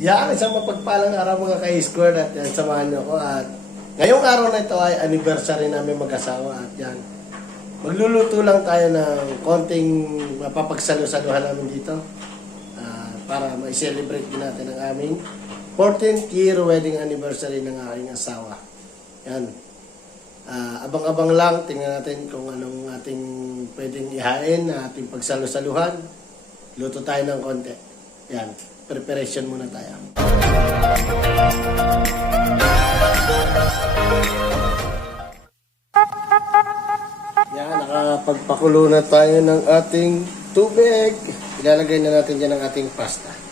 Yan, isang mapagpalang araw mga ka-square at yan, samahan niyo ako at ngayong araw na ito ay anniversary namin mag-asawa at yan. Magluluto lang tayo ng konting mapapagsalo-saluhan namin dito ah, para ma-celebrate natin ang aming 14th year wedding anniversary ng aking asawa. Yan. Ah, abang-abang lang, tingnan natin kung anong ating pwedeng ihain na ating pagsalo-saluhan. Luto tayo ng konti. Yan, preparation muna tayo. Yan, nakapagpakulo na tayo ng ating tubig. Ilalagay na natin dyan ang ating pasta.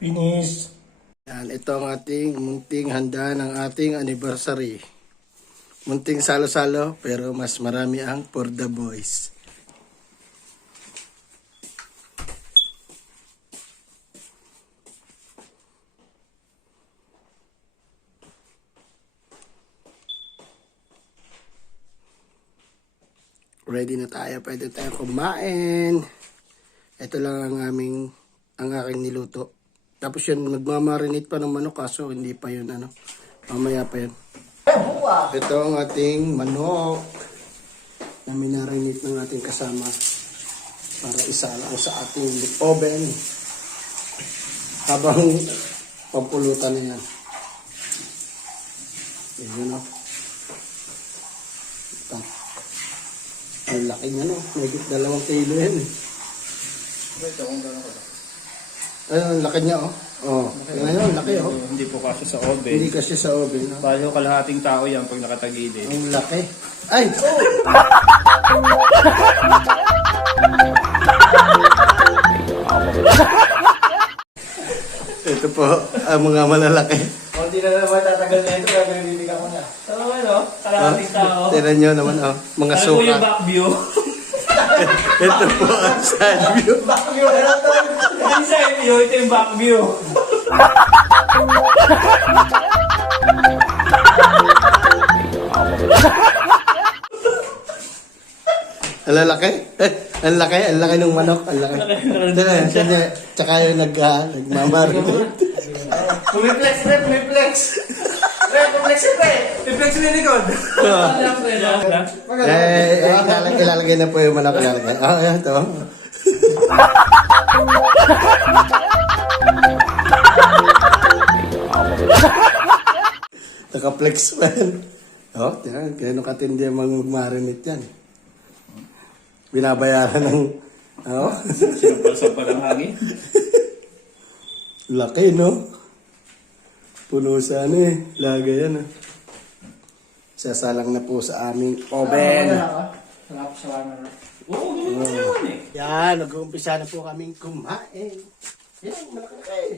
Finish. Yan, ito ang ating munting handa ng ating anniversary. Munting salo-salo, pero mas marami ang for the boys. Ready na tayo, pwede tayo kumain. Ito lang ang aming, ang aking niluto. Tapos yun, nagmamarinate pa ng manok kaso hindi pa yun ano. Mamaya pa yun. Ito ang ating manok na minarinate ng ating kasama para isa lang sa ating oven habang pampulutan na yan. Yan yun o. Ang laki niya no. Mahigit dalawang kilo yan eh. Ayun, ang laki niya oh. Oh, ngayon, laki oh. Hindi po kasi sa oven. Hindi kasi sa oven. No? Balo kalahating tao yan pag nakatagilid. Ang laki. Ay! Ito po, ang mga malalaki. Kung di na naman tatagal na ito, gagawin ko na. So ano, kalahating tao. Tira nyo naman, oh, mga Ano po yung suka. back view? Ito po ang side view. back view, ano to? Yung side view, ito yung back view. Ang lalaki. Eh, ang laki, ang laki ng manok. Ang laki. Tira, tira. Tsaka yung nag, uh, pre, pumiplex. Pre, pumiplex, Pumiplex yung likod. Eh, eh ilalagay, ilalagay na po yung manok. Ilalagay. Oh, yan to. Naka-flex pa yan. Oh, yan. Kaya nung katindi ang mga marinate yan. Binabayaran ng... Oh, Sinapalsap pa ng hangin. laki, no? Puno sa ano eh. Lagay yan, ah. Sasalang na po sa aming oven. Sarap sa camera. Oo, ganun pa naman eh. Yan, nag-uumpisa na po kaming kumain. Yan, malaki kayo.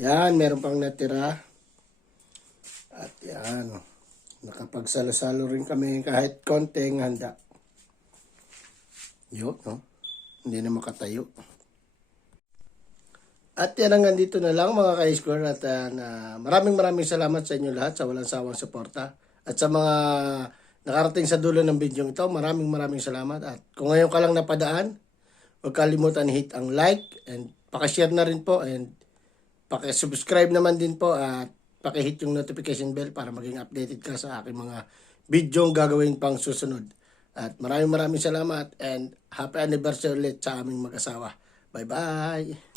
Yan, meron pang natira. At yan, nakapagsalo-salo rin kami kahit konting handa. Yun, no? Hindi na makatayo. At yan hanggang dito na lang mga ka-score at uh, na maraming maraming salamat sa inyo lahat sa walang sawang suporta. At sa mga nakarating sa dulo ng video ito, maraming maraming salamat. At kung ngayon ka lang napadaan, huwag kalimutan hit ang like and pakishare na rin po and Paki-subscribe naman din po at paki-hit yung notification bell para maging updated ka sa aking mga video gagawin pang susunod. At maraming maraming salamat and happy anniversary ulit sa aming mag-asawa. Bye-bye!